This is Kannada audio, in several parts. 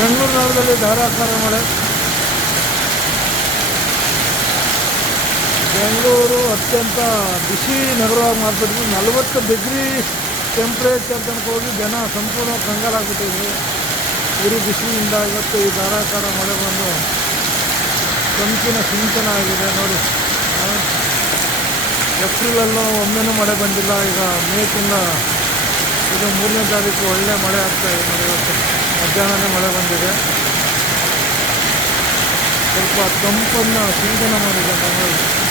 ಬೆಂಗಳೂರು ನಗರದಲ್ಲಿ ಧಾರಾಕಾರ ಮಳೆ. ಬೆಂಗಳೂರು ಅತ್ಯಂತ ಬಿಸಿ ನಗರವಾಗಿ ಮಾರ್ಪಟ್ಟಿದ್ದು ನಲವತ್ತು ಡಿಗ್ರಿ ಟೆಂಪ್ರೇಚರ್ ತನಕ ಹೋಗಿ ಜನ ಸಂಪೂರ್ಣ ಕಂಗಾಲಾಗ್ಬಿಟ್ಟಿದ್ವಿ ಉರಿ ಬಿಸಿಲಿಂದ ಇವತ್ತು ಈ ಧಾರಾಕಾರ ಮಳೆ ಬಂದು ಸಂಚಿನ ಸಿಂಚನ ಆಗಿದೆ ನೋಡಿ. ಏಪ್ರಿಲಲ್ಲೂ ಒಮ್ಮೆನೂ ಮಳೆ ಬಂದಿಲ್ಲ. ಈಗ ಮೇ ತಿಂಗಳ ಇದು ಮೂರನೇ ತಾರೀಕು ಒಳ್ಳೆ ಮಳೆ ಆಗ್ತಾ ಇದೆ ನೋಡಿ ಇವತ್ತು. ಮಧ್ಯಾಹ್ನನೇ ಮಳೆ ಬಂದಿದೆ. ಸ್ವಲ್ಪ ತಂಪನ್ನು ಸಿಂಚನ ಮಾಡಿದೆ ಬೆಂಗಳೂರು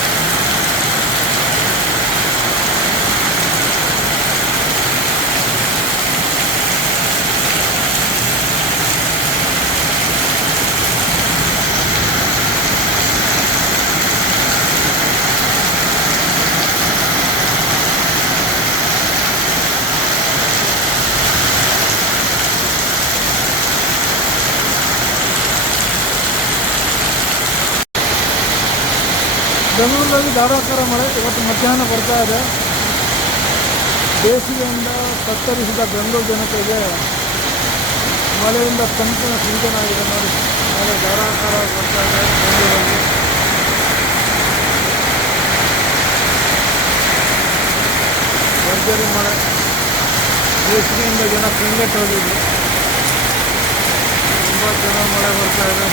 ಬೆಂಗಳೂರಲ್ಲಿ ಧಾರಾಕಾರ ಮಳೆ, ಇವತ್ತು ಮಧ್ಯಾಹ್ನ ಬರ್ತಾ ಇದೆ. ಬೇಸಿಗೆಯಿಂದ ಕತ್ತರಿಸಿದ ಬೆಂಗಳೂರು ಜನತೆಗೆ ಮಳೆಯಿಂದ ಸಂಪೂರ್ಣ ಸಿಂಚನ ಆಗಿದೆ ನೋಡಿ. ಮಳೆ ಧಾರಾಕಾರ ಬರ್ತಾ ಇದೆ ಬೆಂಗಳೂರಲ್ಲಿ. ಭರ್ಜರಿ ಮಳೆ. ಬೇಸಿಗೆಯಿಂದ ಜನ ಕಂಗೆಟ್ಟೋಗಿದ್ರು ತುಂಬ ಜನ ಮಳೆ ಬರ್ತಾ ಇದೆ.